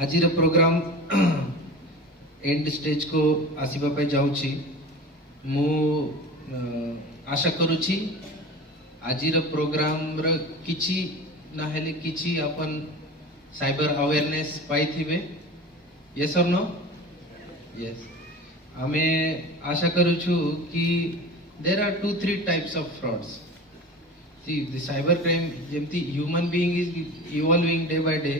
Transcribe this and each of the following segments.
आजिर programme and stage को आसीबा पे जाउची मु आशा करूची आजिर प्रोग्राम र किछि ना हेले किछि अपन साइबर अवेयरनेस पाई थिबे। यस और नो? यस। हमें आशा करूछु कि there are 2-3 types of frauds. See, the cyber crime, जेमती human being is evolving day by day,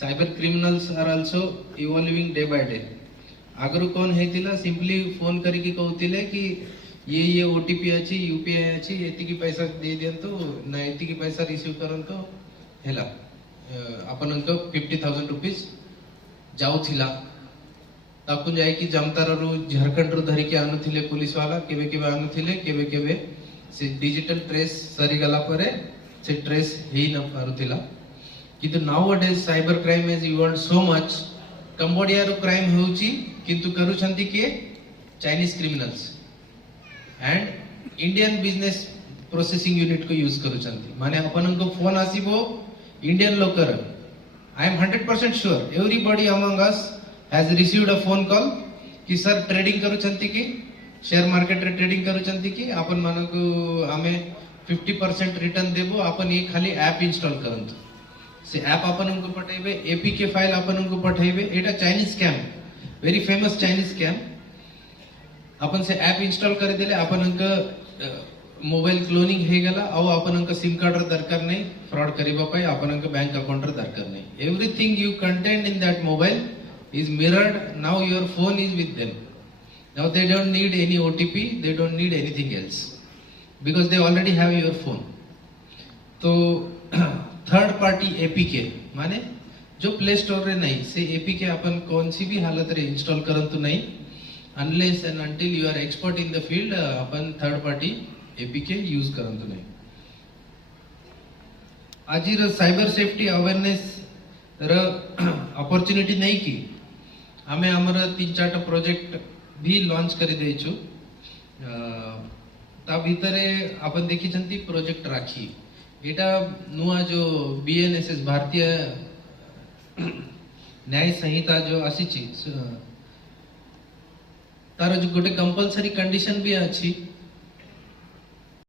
cyber criminals are also evolving day by day. आगरू कौन है तिला सिंपली फोन करके कहूतिले कि ये ओटीपी अछि यूपीआई अछि एति की पैसा दे दियंतो ना एति की पैसा रिसीव करंतो हेला अपन अंक 50,000 रुपीस जाउथिला ताकू जाय कि जमतार रु झारखंड रु धरि के आनुथिले पुलिस वाला केबे केबे आनुथिले केबे केबे से डिजिटल ट्रेस सरी गला परे से ट्रेस ही न पारुथिला किंतु now cyber crime has evolved so much. Cambodia रो क्राइम होउची किंतु करूछंती के Chinese criminals and Indian business processing unit को यूज करूछंती माने अपन को फोन आसीबो इंडियन लोकर। I am 100% sure everybody among us has received a phone call कि सर ट्रेडिंग करूछंती की शेयर मार्केट रे ट्रेडिंग करूछंती की अपन माने को हमें 50% रिटर्न देबो अपन ये खाली ऐप इंस्टॉल करंतु से ऐप अपन उनको पठाइबे एपीके फाइल अपन उनको पठाइबे एटा Chinese scam very famous Chinese scam अपन से ऐप इंस्टॉल कर देले अपन उनको मोबाइल क्लोनिंग हे गला और अपन उनको सिम कार्ड र दरकार नहीं फ्रॉड करिबा पाई अपन उनको बैंक अकाउंट र दरकार नहीं everything you content in that mobile is mirrored now your phone is with them now they don't need any OTP they don't need anything else because they already have your phone। तो third party APK माने जो play store रे नहीं से APK अपन कौन सी भी हालत रे इंस्टॉल करंतु नहीं unless and until you are expert in the field अपन थर्ड पार्टी एपीके यूज करंतु नहीं। आजिर साइबर सेफ्टी अवेयरनेस र अपॉर्चुनिटी नहीं की हमें हमर 3-4 प्रोजेक्ट भी लॉन्च कर देछु ता भीतरे अपन देखि छंती प्रोजेक्ट राखी एटा नुआ जो बीएनएसएस भारतीय न्याय संहिता जो आसीची तार जो गोटे कंपलसरी कंडीशन भी अछि